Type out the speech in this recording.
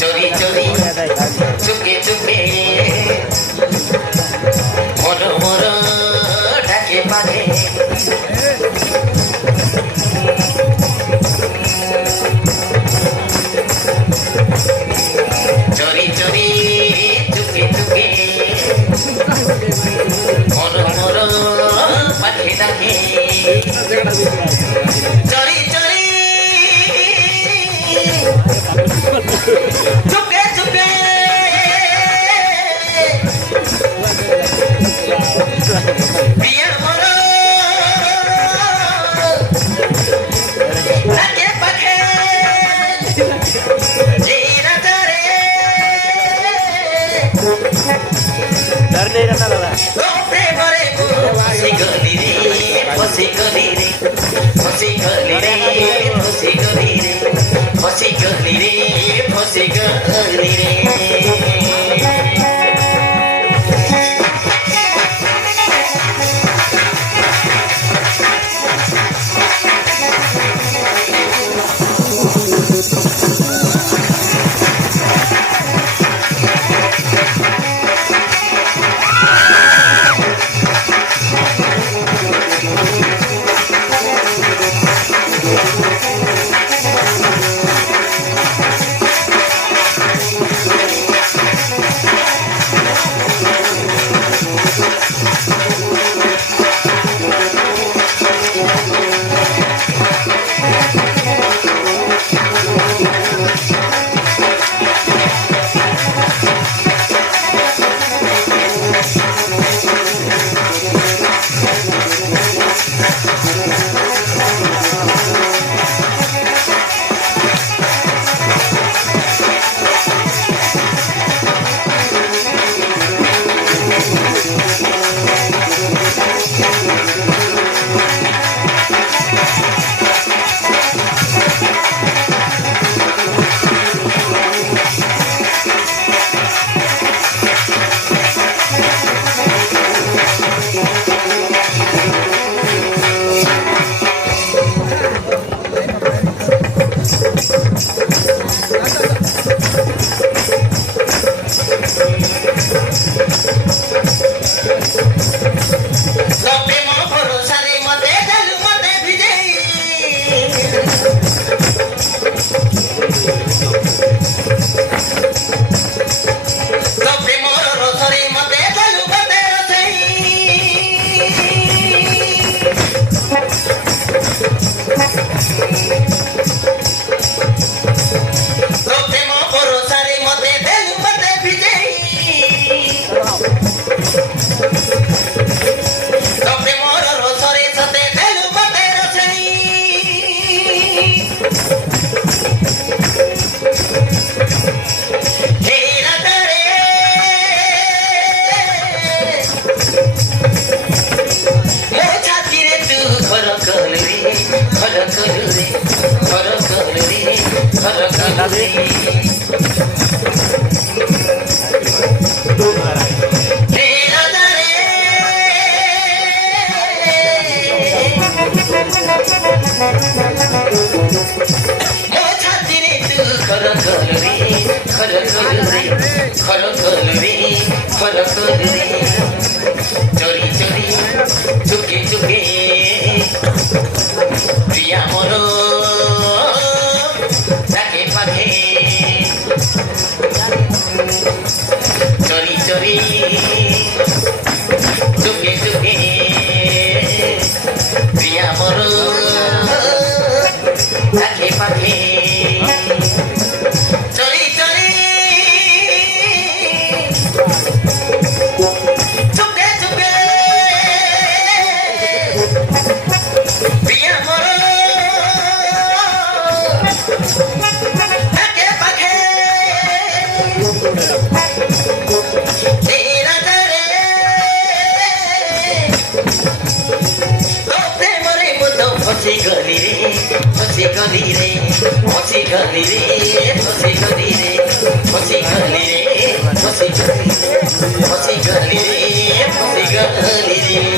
চুরি চুরি চুপে চুপে মর মর ডাকে পাখে চুরি চুরি চুপে চুপে মর মর পাখে ডাকে চুরি চুরি চুপে চুপে বিয়ার মর ডাকে পাখে যে রাজারে डर नहीं रहता दादा প্রেমরে ফসি গলি রে ফসি গলি রে ফসি গলি রে ফসি গলি রে ফসি গলি রে ফসি গলি রে चोरी चोरी चुके चुके प्रिया मोरो डाके पाखे चोरी चोरी चुके चुके प्रिया मोरो डाके पाखे फसी गली रे फसी गली रे फसी गली रे फसी गली रे फसी गली रे फसी गली रे